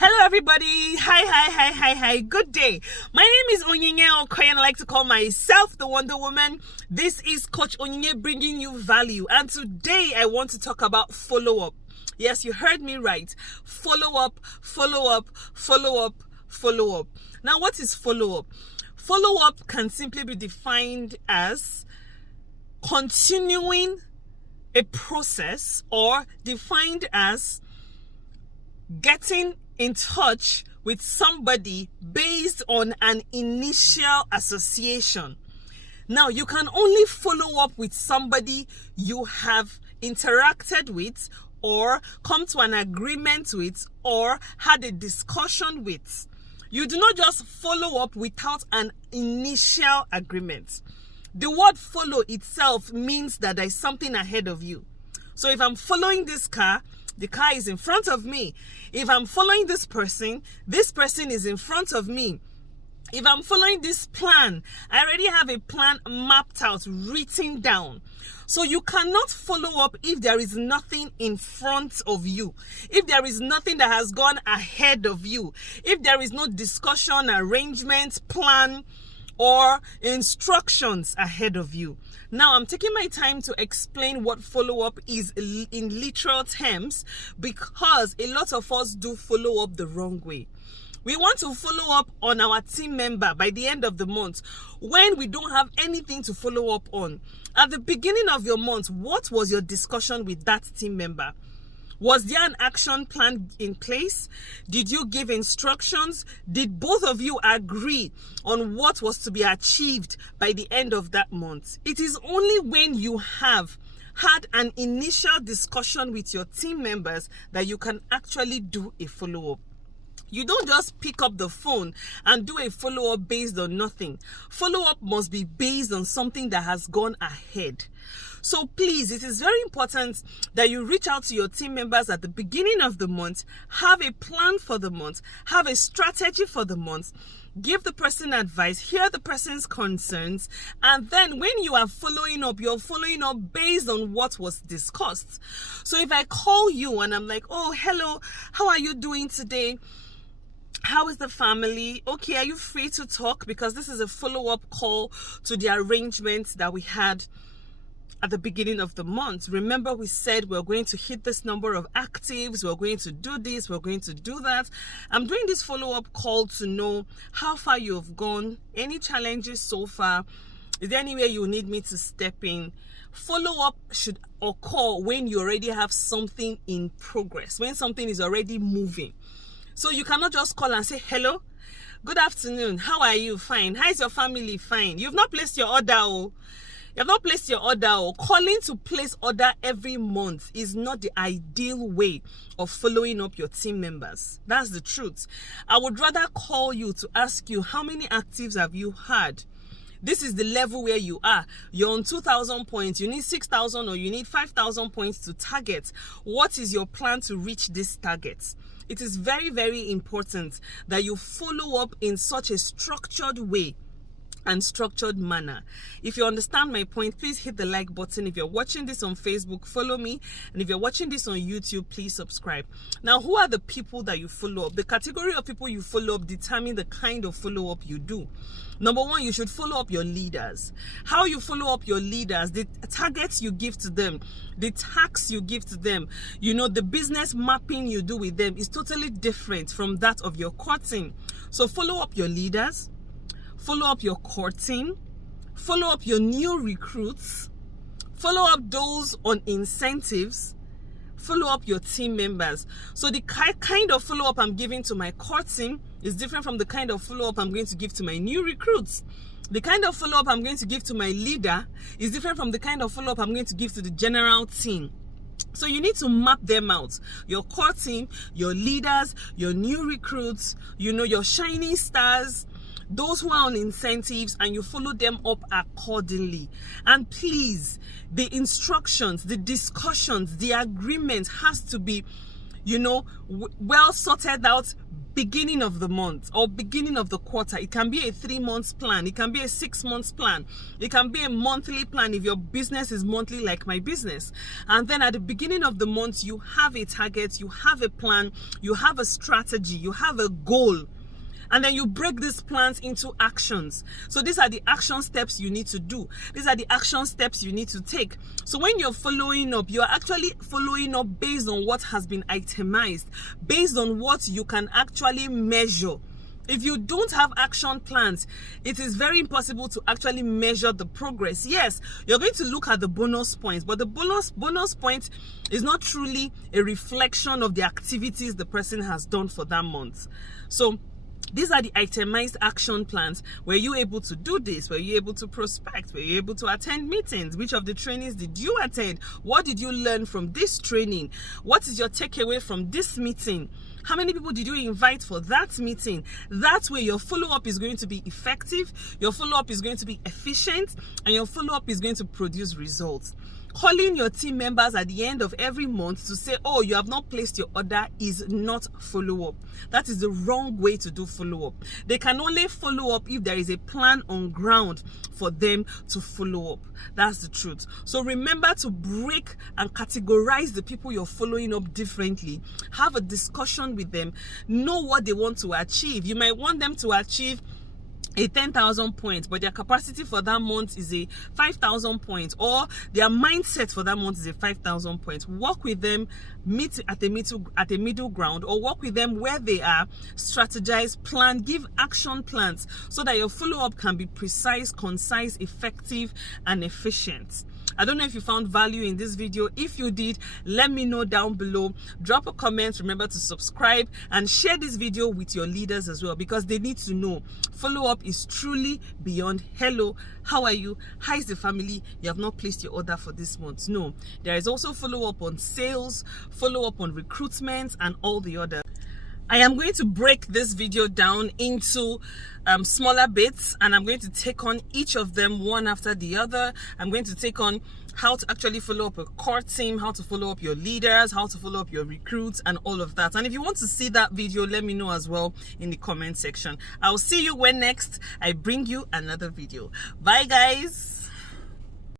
Hello everybody, hi, good day. My name is Onyinye Okoye and I like to call myself the Wonder Woman. This is Coach Onyinye bringing you value, and today I want to talk about follow-up. Yes, you heard me right. Follow-up. Now, what is follow-up? Follow-up can simply be defined as continuing a process, or defined as getting in touch with somebody based on an initial association. Now, you can only follow up with somebody you have interacted with, or come to an agreement with, or had a discussion with. You do not just follow up without an initial agreement. The word follow itself means that there is something ahead of you. So if I'm following this car, the car is in front of me. If I'm following this person is in front of me. If I'm following this plan, I already have a plan mapped out, written down. So you cannot follow up if there is nothing in front of you. If there is nothing that has gone ahead of you. If there is no discussion, arrangement, plan, or instructions ahead of you. Now, I'm taking my time to explain what follow-up is in literal terms, because a lot of us do follow up the wrong way. We want to follow up on our team member by the end of the month when we don't have anything to follow up on. At the beginning of your month, what was your discussion with that team member? Was there an action plan in place? Did you give instructions? Did both of you agree on what was to be achieved by the end of that month? It is only when you have had an initial discussion with your team members that you can actually do a follow-up. You don't just pick up the phone and do a follow-up based on nothing. Follow-up must be based on something that has gone ahead. So please, it is very important that you reach out to your team members at the beginning of the month, have a plan for the month, have a strategy for the month, give the person advice, hear the person's concerns, and then when you are following up, you're following up based on what was discussed. So if I call you and I'm like, oh, hello, how are you doing today? How is the family? Okay, are you free to talk? Because this is a follow-up call to the arrangements that we had at the beginning of the month. Remember, we said we're going to hit this number of actives, we're going to do this, we're going to do that. I'm doing this follow-up call to know how far you've gone, any challenges so far. Is there anywhere you need me to step in? Follow-up should occur when you already have something in progress, when something is already moving. So you cannot just call and say, hello, good afternoon, how are you? Fine. How is your family? Fine. You've not placed your order. You have not placed your order. Calling to place order every month is not the ideal way of following up your team members. That's the truth. I would rather call you to ask you, how many actives have you had? This is the level where you are. You're on 2,000 points. You need 6,000 or you need 5,000 points to target. What is your plan to reach this target? It is very, very important that you follow up in such a structured way and structured manner. If you understand my point, please hit the like button. If you're watching this on Facebook, follow me. And if you're watching this on YouTube, please subscribe. Now, who are the people that you follow up? The category of people you follow up determine the kind of follow-up you do. Number one, you should follow up your leaders. How you follow up your leaders, the targets you give to them, the tasks you give to them, the business mapping you do with them is totally different from that of your core team. So follow up your leaders, follow up your core team, follow up your new recruits, follow up those on incentives, follow up your team members. So the kind of follow-up I'm giving to my core team is different from the kind of follow-up I'm going to give to my new recruits. The kind of follow-up I'm going to give to my leader is different from the kind of follow-up I'm going to give to the general team. So you need to map them out. Your core team, your leaders, your new recruits, your shining stars, those who are on incentives, and you follow them up accordingly. And please, the instructions, the discussions, the agreement has to be, well sorted out beginning of the month or beginning of the quarter. It can be a 3 months plan. It can be a 6 months plan. It can be a monthly plan if your business is monthly like my business. And then at the beginning of the month, you have a target, you have a plan, you have a strategy, you have a goal. And then you break these plans into actions. So these are the action steps you need to do. These are the action steps you need to take. So when you're following up, you're actually following up based on what has been itemized, based on what you can actually measure. If you don't have action plans, it is very impossible to actually measure the progress. Yes, you're going to look at the bonus points, but the bonus point is not truly a reflection of the activities the person has done for that month. So these are the itemized action plans. Were you able to do this? Were you able to prospect? Were you able to attend meetings? Which of the trainings did you attend? What did you learn from this training? What is your takeaway from this meeting? How many people did you invite for that meeting? That way your follow-up is going to be effective, your follow-up is going to be efficient, and your follow-up is going to produce results. Calling your team members at the end of every month to say, oh, you have not placed your order is not follow-up. That is the wrong way to do follow-up. They can only follow up if there is a plan on ground for them to follow up. That's the truth. So remember to break and categorize the people you're following up differently. Have a discussion with them. Know what they want to achieve. You might want them to achieve a 10,000 points, but their capacity for that month is a 5,000 points, or their mindset for that month is a 5,000 points. Work with them, meet at a middle ground, or work with them where they are, strategize, plan, give action plans so that your follow-up can be precise, concise, effective, and efficient. I don't know if you found value in this video. If you did, let me know down below. Drop a comment. Remember to subscribe and share this video with your leaders as well, because they need to know follow-up is truly beyond hello, how are you, how is the family, you have not placed your order for this month. No, there is also follow-up on sales, follow-up on recruitment, and all the other. I am going to break this video down into smaller bits, and I'm going to take on each of them one after the other. I'm going to take on how to actually follow up a core team, how to follow up your leaders, how to follow up your recruits, and all of that. And if you want to see that video, let me know as well in the comment section. I'll see you when next I bring you another video. Bye guys.